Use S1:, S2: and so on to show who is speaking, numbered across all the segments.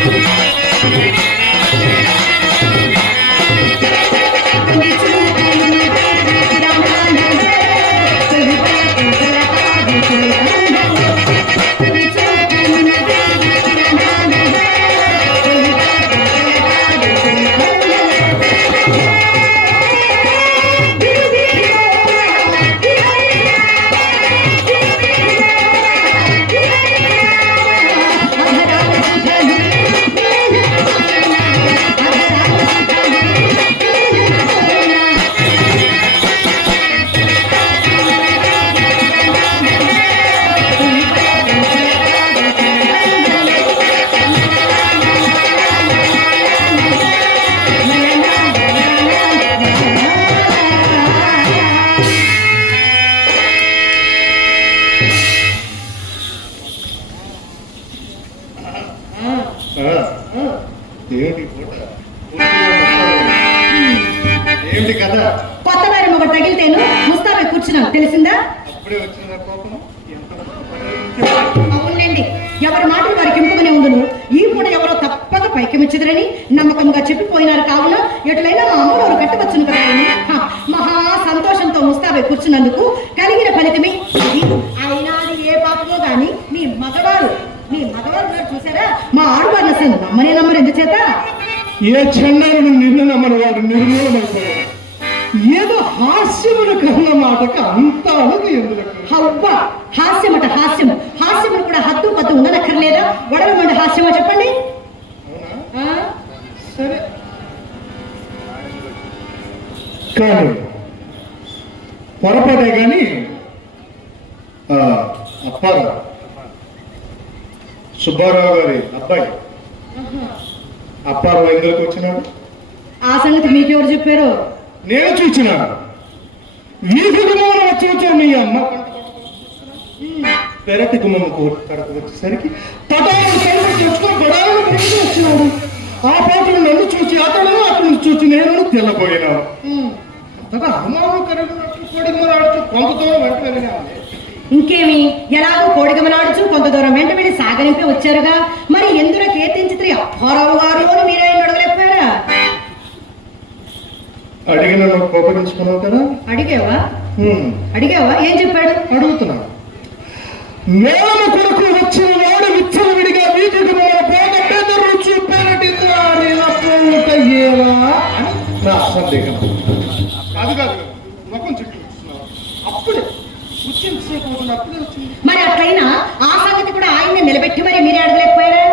S1: すごい。ఏమిటి కదా
S2: కొత్త వారం ఒకటి తగిలితేను ముస్తాబై కూర్చున్నాం. తెలిసిందా?
S1: అప్పుడే వచ్చిందా కోపం?
S2: అవునండి. ఎవరి మాటలు వారికి ఇంపుగానే ఉండును. ఈ పూట ఎవరో తప్పక పైకి మెచ్చదురని నమ్మకంగా చెప్పిపోయినారు. కావున ఎటులైనా మా అమ్మవారు కట్టవచ్చును కదా మహా సంతోషంతో ముస్తాబై కూర్చున్నందుకు కలిగిన ఫలితమే. అయినా ఏ పాపమో గాని మీ మగవారు మీ మగవారు చూసారా? మా ఆడవారిని అసలు నమ్మనే నమ్మరు. ఎందుచేత?
S1: ఏ చండాలను నమ్మని వాడు నిర్మూలమైపోయాడు. ఏదో హాస్యముల కన్న మాటకు అంత అలగ ఎందుకు?
S2: హవ్వ హాస్యమట హాస్యము. హాస్యములు కూడా హద్దు పద్దు ఉండనక్కర్లేదా? వడలమండి హాస్యమో చెప్పండి?
S1: సరే. కానీ పొరపాటే కానీ అప్పారావు. సుబ్బారావు గారి అబ్బాయి. అప్పారావు ఎందుకు వచ్చినాడు?
S2: ఆ సంగతి మీకెవరు చెప్పారు?
S1: నేను చూచినాను. వీధి గుమ్మమున వచ్చి వచ్చాను మీ అమ్మ. పెరటి గుమ్మకు కడకు వచ్చేసరికి తెచ్చుకొని పెరిగి వచ్చినాడు. ఆ పాటలు నన్ను చూసి అతను అతను చూసి నేను తెల్లబోయినాను. అంతటా అనుమానం కలిగినట్లు కోడిగుమ్మలు ఆడుతూ కొంత దూరం వెంట వెళ్ళినాను.
S2: ఇంకేమి? ఎలాగో కోడిగమలాడుచు కొంత దూరం వెంట వెళ్ళి సాగనింపే వచ్చారుగా. మరి ఎందులో కీర్తించిత్రి అప్పారావు గారు అని మీరే అడగలేకపోయారా?
S1: అడిగిన కోపగించుకున్నావు కదా?
S2: అడిగావా? అడిగావా? ఏం చెప్పాడు?
S1: కొడుకు వచ్చిన వాడు విచ్చల విడిగా బెదరు చూపెరటి దారిన పోవుట ఏలా అని నా సందేహం కాదు కాదు.
S2: మరి అట్లయినా ఆ సంగతి కూడా ఆయన్ని నిలబెట్టి మరి మీరే అడగలేకపోయారా?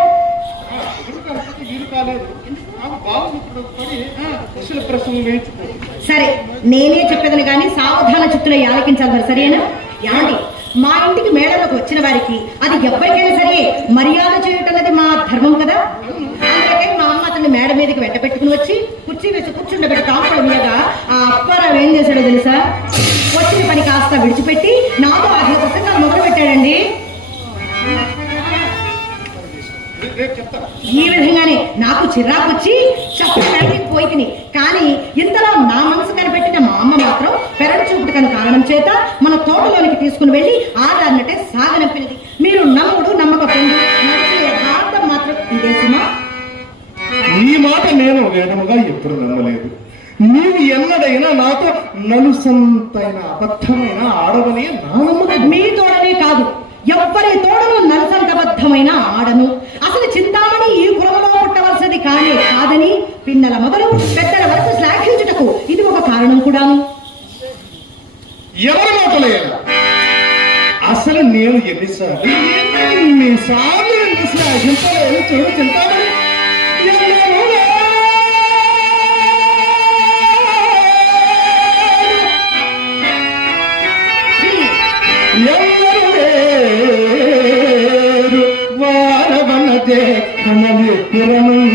S2: సరే నేనే చెప్పేదని కానీ సావధాన చుట్టూ ఆలకించాలి మరి సరేనా? ఏమండి మా ఇంటికి మేడలోకి వచ్చిన వారికి అది ఎవరికైనా సరే మర్యాద చేయటం అనేది మా ధర్మం కదా? అతన్ని మేడ మీదకి వెంట పెట్టుకుని వచ్చి కుర్చీ వేసి కూర్చుండబెట్టి కాంపడ మీదగా ఆ అప్పారావు ఏం చేశాడో తెలుసా? వచ్చిన పని కాస్త విడిచిపెట్టి నాతో అది ప్రసంగాలు మొదలు పెట్టాడండి. ఈ విధంగానే నాకు చిరాకు వచ్చి చెప్పడానికి పోయి తిని. కానీ ఇంతలో నా మనసు కనిపెట్టిన మా అమ్మ మాత్రం పెరడు చూపుడు కను కారణం చేత మన తోటలోనికి తీసుకుని వెళ్ళి ఆదాన్నట్టే సాగనంపినది మీరు నమ్ముడు నమ్మకపోయింది నడిచే మాత్రం ఇదే సుమా.
S1: నీ మాట నేను వేదముగా ఎప్పుడు నమ్మలేదు. నీవు ఎన్నడైనా నాతో నలుసంతైన అబద్ధమైన ఆడవనే
S2: మీ తోడనే కాదు ఎవ్వరి తోడను నలసంతబద్ధమైన ఆడను. అసలు చింతామణి ఈ కులంలో పుట్టవలసింది కానే కాదని పిన్నల మొదలు పెద్దల వరకు శ్లాఘించుటకు ఇది ఒక కారణం కూడాను.
S1: ఎవరి మాటలేదు అసలు నేను ఎన్నిసార్లు ఎన్నిసార్లు ఎన్ని శ్లాఘించలేదు చూడు చింతామణి
S2: ಶ್ರೀರಾಮ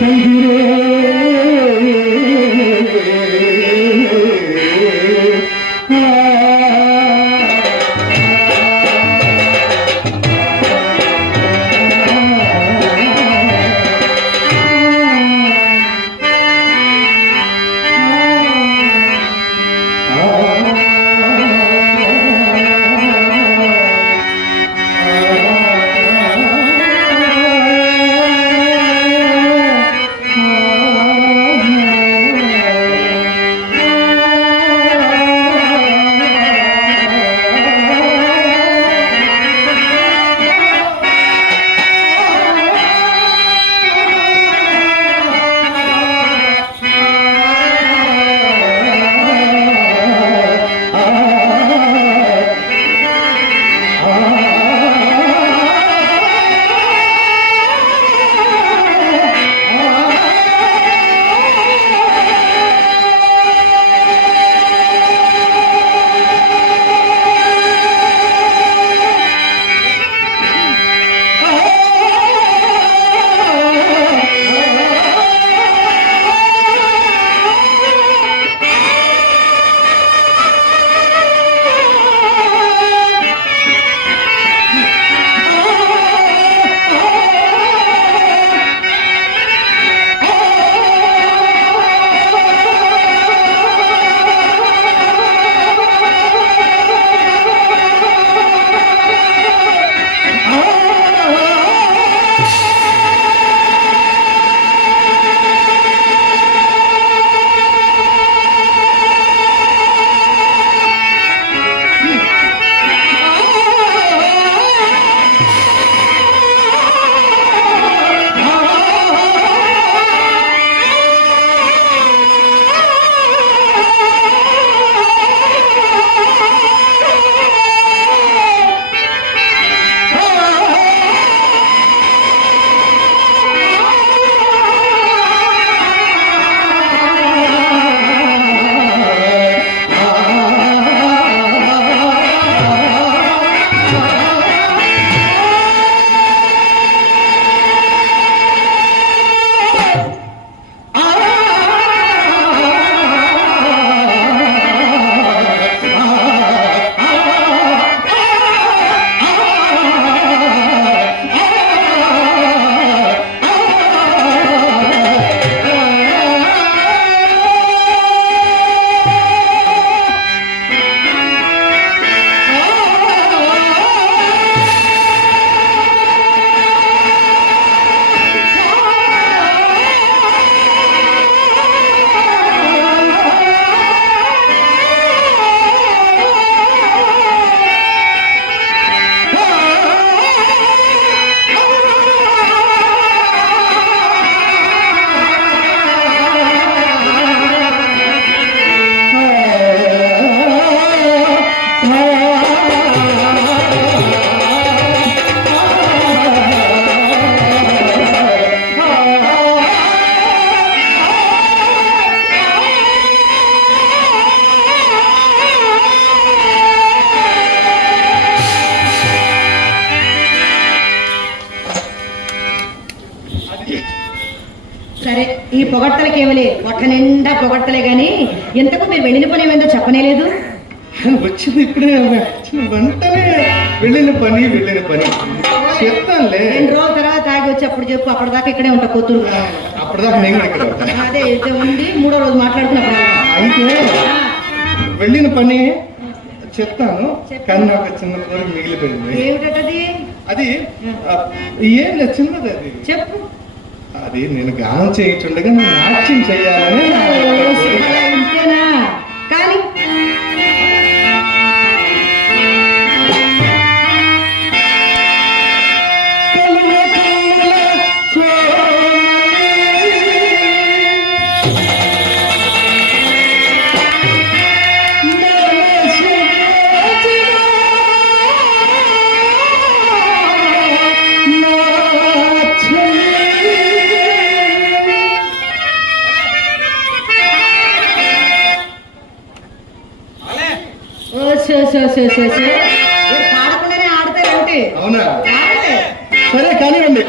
S1: Thank.
S2: పొగడ్తలకి ఏమలే పొట్ట నిండా పొగడ్తలే గాని ఎంతకు మీరు వెళ్ళిన పని ఏమేందో చెప్పనేలేదు
S1: వచ్చింది ఇప్పుడే వెంటనే. వెళ్ళిన పని వెళ్ళిన పని. చెప్తానులే.
S2: రెండు రోజుల తర్వాత తాగి వచ్చి అప్పుడు చెప్పు అప్పటిదాకా ఇక్కడే ఉంటా కూతురు.
S1: అప్పటిదాకా నేను కూడా ఇక్కడ ఉంటాను.
S2: అదే ఇది ఉండి మూడో రోజు మాట్లాడుకున్నప్పుడు
S1: అయితే వెళ్ళిన పని చెప్తాను. కానీ నాకు ఒక చిన్న కోరిక మిగిలిపోయింది.
S2: ఏమిటది?
S1: అది ఆ, ఏం లేదు చిన్నది అది.
S2: చెప్పు.
S1: అది నేను గానం చేయించుండగా నేను నాట్యం చేయాలని
S2: so so so so so మీరు పాడకుండానే ఆడతారేమిటి
S1: అవునా. సరే కానివ్వండి.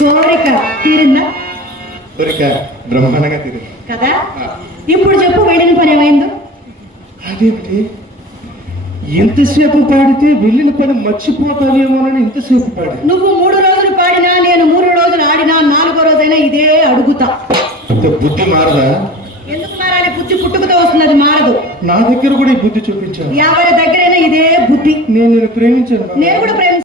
S2: కోరిక తీరిందా?
S1: కోరిక బ్రహ్మాండంగా తీరింది.
S2: కదా? ఇప్పుడు చెప్పు వెళ్ళిన పని ఏమైందో?
S1: అదేంటి ఎంతసేపు పాడితే వెళ్ళిన పని మర్చిపోతావేమోనని ఎంతసేపు పాడి
S2: నువ్వు మూడు రోజులు పాడినా నేను మూడు రోజులు ఆడినా నాలుగో రోజైనా ఇదే అడుగుతా.
S1: బుద్ధి మారదా?
S2: ఎందుకు మారాలి? బుద్ధి పుట్టుకతో వస్తున్నది మారదు.
S1: నా దగ్గర కూడా ఈ బుద్ధి చూపించాను.
S2: ఎవరి దగ్గరైనా ఇదే బుద్ధి.
S1: నేను ప్రేమించాను.
S2: నేను కూడా ప్రేమించాను.